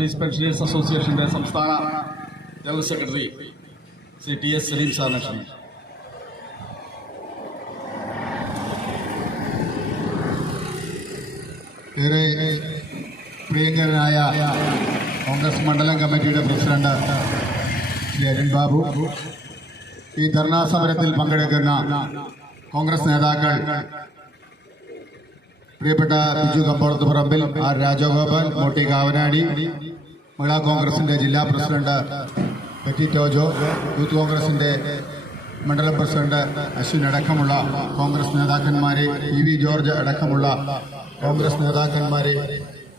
Service pensioners അസോസിയേഷന്റെ സംസ്ഥാന general secretary Shri T S Saleem സാറിനെ ക്ഷണിച്ചു ഏറെ പ്രിയങ്കരനായ കോൺഗ്രസ് മണ്ഡലം കമ്മിറ്റിയുടെ പ്രസിഡന്റ് ശ്രീ അരുൺ ബാബു ഈ ധർണാ സമരത്തിൽ പങ്കെടുക്കുന്ന കോൺഗ്രസ് നേതാക്കൾ പ്രിയപ്പെട്ട ബിജു കമ്പോളത്ത് പറമ്പിൽ ആർ രാജഗോപാൽ മോട്ടി കാവനാടി മഹിളാ കോൺഗ്രസിന്റെ ജില്ലാ പ്രസിഡന്റ് പെറ്റി ടോജോ യൂത്ത് കോൺഗ്രസിന്റെ മണ്ഡലം പ്രസിഡന്റ് അശ്വിൻ അടക്കമുള്ള കോൺഗ്രസ് നേതാക്കന്മാരെ ഇ വി ജോർജ് അടക്കമുള്ള കോൺഗ്രസ് നേതാക്കന്മാരെ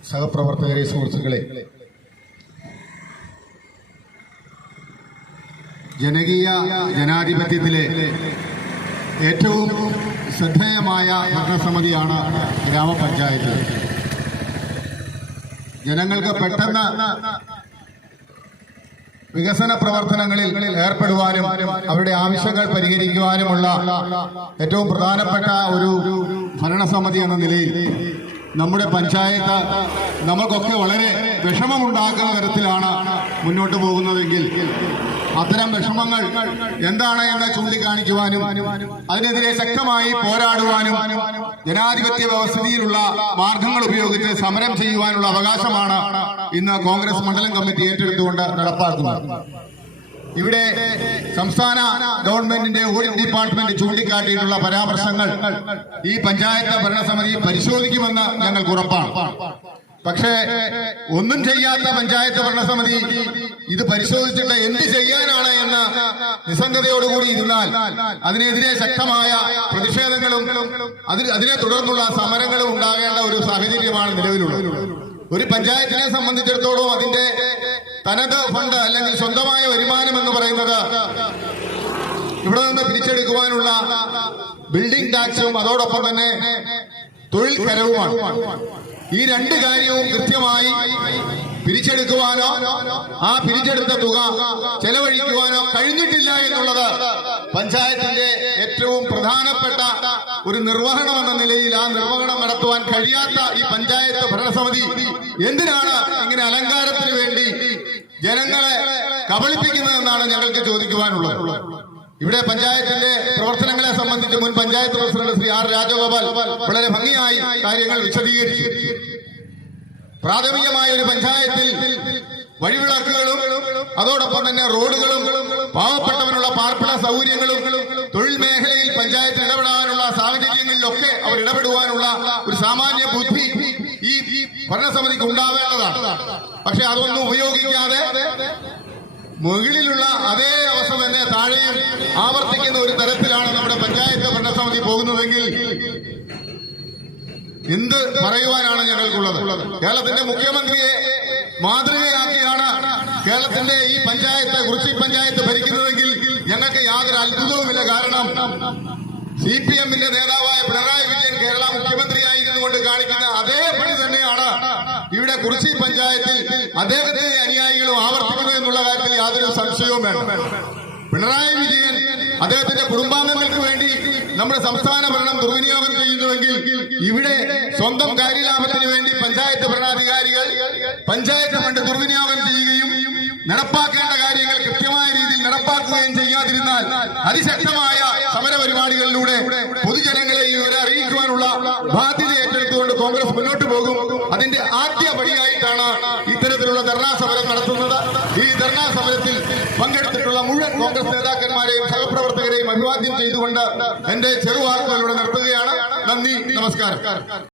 സഹപ്രവർത്തകരെ സുഹൃത്തുക്കളെ. ജനകീയ ജനാധിപത്യത്തിലെ ഏറ്റവും ശ്രദ്ധേയമായ ഭരണസമിതിയാണ് ഗ്രാമപഞ്ചായത്ത്. ജനങ്ങൾക്ക് പെട്ടെന്ന് വികസന പ്രവർത്തനങ്ങളിൽ ഏർപ്പെടുവാനും അവരുടെ ആവശ്യങ്ങൾ പരിഹരിക്കുവാനുമുള്ള ഏറ്റവും പ്രധാനപ്പെട്ട ഒരു ഭരണസമിതി എന്ന നിലയിൽ നമ്മുടെ പഞ്ചായത്ത് നമുക്കൊക്കെ വളരെ വിഷമമുണ്ടാക്കുന്ന തരത്തിലാണ് മുന്നോട്ട് പോകുന്നതെങ്കിൽ അത്തരം വിഷമങ്ങൾ എന്താണ് എന്ന് ചൂണ്ടിക്കാണിക്കുവാനും അതിനെതിരെ ശക്തമായി പോരാടുവാനും ജനാധിപത്യ വ്യവസ്ഥിതിയിലുള്ള മാർഗങ്ങൾ ഉപയോഗിച്ച് സമരം ചെയ്യുവാനുള്ള അവകാശമാണ് ഇന്ന് കോൺഗ്രസ് മണ്ഡലം കമ്മിറ്റി ഏറ്റെടുത്തുകൊണ്ട് നടപ്പാക്കുന്നത്. ഇവിടെ സംസ്ഥാന ഗവൺമെന്റിന്റെ ഓഡിറ്റ് ഡിപ്പാർട്ട്മെന്റ് ചൂണ്ടിക്കാട്ടിയിട്ടുള്ള പരാമർശങ്ങൾ ഈ പഞ്ചായത്ത് ഭരണസമിതി പരിശോധിക്കുമെന്ന് ഞങ്ങൾക്ക് ഉറപ്പാണ്. പക്ഷേ ഒന്നും ചെയ്യാത്ത പഞ്ചായത്ത് ഭരണസമിതി ഇത് പരിശോധിച്ചിട്ട് എന്ത് ചെയ്യാനാണ് എന്ന നിസ്സംഗതയോടുകൂടി ഇരുന്നാൽ അതിനെതിരെ ശക്തമായ പ്രതിഷേധങ്ങളും അതിന് തുടർന്നുള്ള സമരങ്ങളും ഉണ്ടാകേണ്ട ഒരു സാഹചര്യമാണ് നിലവിലുള്ളത്. ഒരു പഞ്ചായത്തിനെ സംബന്ധിച്ചിടത്തോളം അതിന്റെ തനത് ഫണ്ട് അല്ലെങ്കിൽ സ്വന്തമായ വരുമാനം എന്ന് പറയുന്നത് ഇവിടെ നിന്ന് പിരിച്ചെടുക്കുവാനുള്ള ബിൽഡിംഗ് ടാക്സും അതോടൊപ്പം തന്നെ തൊഴിൽ കരവുമാണ്. ഈ രണ്ട് കാര്യവും കൃത്യമായി പിരിച്ചെടുക്കുവാനോ ആ പിരിച്ചെടുത്ത തുക ചെലവഴിക്കുവാനോ കഴിഞ്ഞിട്ടില്ല എന്നുള്ളത് പഞ്ചായത്തിന്റെ ഏറ്റവും പ്രധാനപ്പെട്ട ഒരു നിർവഹണം എന്ന നിലയിൽ ആ നിർവഹണം നടത്തുവാൻ കഴിയാത്ത ഈ പഞ്ചായത്ത് ഭരണസമിതി എന്തിനാണ് ഇങ്ങനെ അലങ്കാരത്തിന് വേണ്ടി ജനങ്ങളെ കബളിപ്പിക്കുന്നതെന്നാണ് ഞങ്ങൾക്ക് ചോദിക്കുവാനുള്ളത്. ഇവിടെ പഞ്ചായത്തിന്റെ പ്രവർത്തനങ്ങളെ സംബന്ധിച്ച് മുൻ പഞ്ചായത്ത് പ്രസിഡന്റ് ശ്രീ ആർ രാജഗോപാൽ വളരെ ഭംഗിയായി കാര്യങ്ങൾ വിശദീകരിച്ചു. പ്രാഥമികമായ ഒരു പഞ്ചായത്തിൽ വഴിവിളക്കുകളും അതോടൊപ്പം തന്നെ റോഡുകളും പാവപ്പെട്ടവനുള്ള പാർപ്പിട സൗകര്യങ്ങളും തൊഴിൽ മേഖലയിൽ പഞ്ചായത്ത് ഇടപെടാനുള്ള സാഹചര്യങ്ങളിലൊക്കെ അവർ ഇടപെടുവാനുള്ള ഒരു സാമാന്യ ബുദ്ധി ഈ ഭരണസമിതിക്ക് ഉണ്ടാവേണ്ടതാണ്. പക്ഷെ അതൊന്നും ഉപയോഗിക്കാതെ മുകളിലുള്ള അതേ അവസ്ഥ തന്നെ താഴെയും ആവർത്തിക്കുന്ന ഒരു തരത്തിലാണ് നമ്മുടെ പഞ്ചായത്ത് ഭരണസമിതി പോകുന്നതെങ്കിൽ എന്ത് പറയുവാനാണ് ഞങ്ങൾക്കുള്ളത്? കേരളത്തിന്റെ മുഖ്യമന്ത്രിയെ മാതൃകയാക്കിയാണ് കേരളത്തിന്റെ ഈ പഞ്ചായത്ത് കുറിച്ചി പഞ്ചായത്ത് ഭരിക്കുന്നതെങ്കിൽ ഞങ്ങൾക്ക് യാതൊരു അത്ഭുതവുമില്ല. കാരണം സി പി എമ്മിന്റെ നേതാവായ പിണറായി വിജയൻ കേരള മുഖ്യമന്ത്രിയായിരുന്നു കൊണ്ട് കാണിക്കുന്ന അതേ അതേപടി തന്നെയാണ് ഇവിടെ കുറിച്ചി പഞ്ചായത്തിൽ അദ്ദേഹത്തിന്റെ അനുയായികളും ആവർത്തിക്കുന്നത് എന്നുള്ള കാര്യത്തിൽ യാതൊരു സംശയവും വേണം പിണറായി വിജയൻ അദ്ദേഹത്തിന്റെ കുടുംബാംഗങ്ങൾക്ക് വേണ്ടി നമ്മുടെ സംസ്ഥാന ഭരണം ദുർവിനിയോഗം ചെയ്യുന്നുവെങ്കിൽ ഇവിടെ സ്വന്തം കാര്യലാഭത്തിന് വേണ്ടി പഞ്ചായത്ത് ഭരണാധികാരികൾ പഞ്ചായത്ത് ഫണ്ട് ദുർവിനിയോഗം ചെയ്യുകയും നടപ്പാക്കേണ്ട കാര്യങ്ങൾ കൃത്യമായ രീതിയിൽ നടപ്പാക്കുകയും ചെയ്യാതിരുന്നാൽ അതിശക്തമായ സമര പരിപാടികളിലൂടെ പൊതുജനങ്ങളെ ഇവരെ അറിയിക്കുവാനുള്ള ബാധ്യത ഏറ്റെടുത്തുകൊണ്ട് കോൺഗ്രസ് മുന്നോട്ട് പോകും. അതിന്റെ ആദ്യ പടിയായിട്ടാണ് ഇത്തരത്തിലുള്ള ധർണാ സമരം നടത്തുന്നത്. ഈ ധർണാ സമരത്തിൽ പങ്കെടുത്തിട്ടുള്ള മുഴുവൻ കോൺഗ്രസ് നേതാക്കന്മാരെയും സഹപ്രവർത്തകരെയും അഭിവാദ്യം ചെയ്തുകൊണ്ട് എന്റെ ചെറുവാക്കുകളിലൂടെ നിർത്തുകയാണ്. നന്ദി നമസ്കാരം.